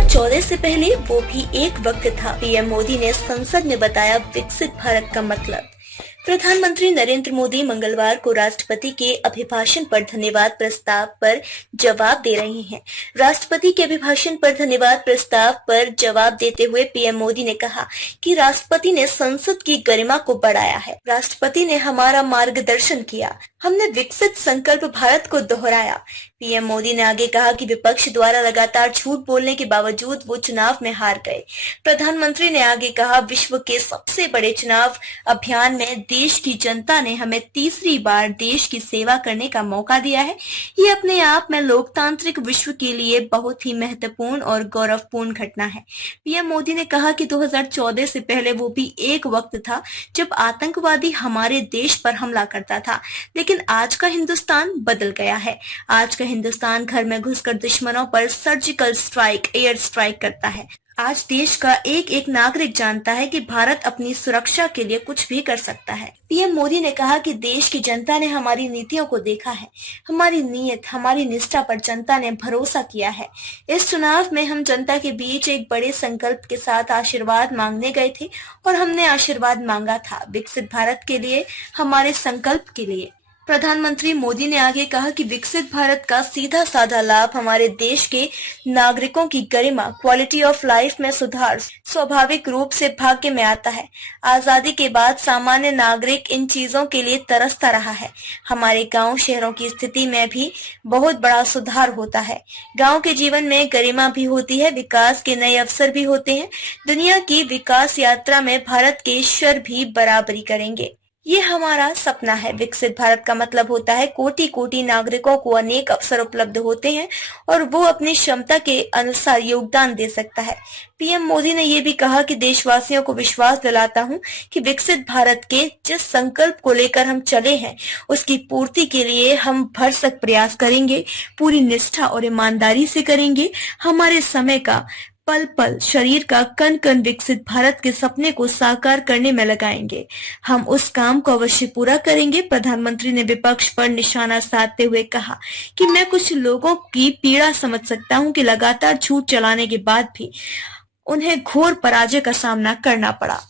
2014 से पहले वो भी एक वक्त था। पीएम मोदी ने संसद में बताया विकसित भारत का मतलब। प्रधानमंत्री नरेंद्र मोदी मंगलवार को राष्ट्रपति के अभिभाषण पर धन्यवाद प्रस्ताव पर जवाब दे रहे हैं। राष्ट्रपति के अभिभाषण पर धन्यवाद प्रस्ताव पर जवाब देते हुए पीएम मोदी ने कहा कि राष्ट्रपति ने संसद की गरिमा को बढ़ाया है। राष्ट्रपति ने हमारा मार्गदर्शन किया, हमने विकसित संकल्प भारत को दोहराया। पीएम मोदी ने आगे कहा कि विपक्ष द्वारा लगातार झूठ बोलने के बावजूद वो चुनाव में हार गए। प्रधानमंत्री ने आगे कहा, विश्व के सबसे बड़े चुनाव अभियान में देश की जनता ने हमें तीसरी बार देश की सेवा करने का मौका दिया है। ये अपने आप में लोकतांत्रिक विश्व के लिए बहुत ही महत्वपूर्ण और गौरवपूर्ण घटना है। पीएम मोदी ने कहा कि 2014 से पहले वो भी एक वक्त था जब आतंकवादी हमारे देश पर हमला करता था, लेकिन आज का हिंदुस्तान बदल गया है। आज का हिंदुस्तान घर में घुसकर दुश्मनों पर सर्जिकल स्ट्राइक, एयर स्ट्राइक करता है। आज देश का एक एक नागरिक जानता है कि भारत अपनी सुरक्षा के लिए कुछ भी कर सकता है। पीएम मोदी ने कहा कि देश की जनता ने हमारी नीतियों को देखा है, हमारी नीयत, हमारी निष्ठा पर जनता ने भरोसा किया है। इस चुनाव में हम जनता के बीच एक बड़े संकल्प के साथ आशीर्वाद मांगने गए थे और हमने आशीर्वाद मांगा था विकसित भारत के लिए, हमारे संकल्प के लिए। प्रधानमंत्री मोदी ने आगे कहा कि विकसित भारत का सीधा साधा लाभ हमारे देश के नागरिकों की गरिमा, क्वालिटी ऑफ लाइफ में सुधार स्वाभाविक रूप से भाग्य में आता है। आजादी के बाद सामान्य नागरिक इन चीजों के लिए तरसता रहा है। हमारे गांव शहरों की स्थिति में भी बहुत बड़ा सुधार होता है। गांव के जीवन में गरिमा भी होती है, विकास के नए अवसर भी होते हैं। दुनिया की विकास यात्रा में भारत के ईश्वर भी बराबरी करेंगे। ये हमारा सपना है। विकसित भारत का मतलब होता है कोटि कोटि नागरिकों को अनेक अवसर उपलब्ध होते हैं और वो अपनी क्षमता के अनुसार योगदान दे सकता है। पीएम मोदी ने ये भी कहा कि देशवासियों को विश्वास दिलाता हूं कि विकसित भारत के जिस संकल्प को लेकर हम चले हैं उसकी पूर्ति के लिए हम भरसक प्रयास करेंगे, पूरी निष्ठा और ईमानदारी से करेंगे। हमारे समय का पल पल, शरीर का कण कण विकसित भारत के सपने को साकार करने में लगाएंगे। हम उस काम को अवश्य पूरा करेंगे। प्रधानमंत्री ने विपक्ष पर निशाना साधते हुए कहा कि मैं कुछ लोगों की पीड़ा समझ सकता हूं कि लगातार झूठ चलाने के बाद भी उन्हें घोर पराजय का सामना करना पड़ा।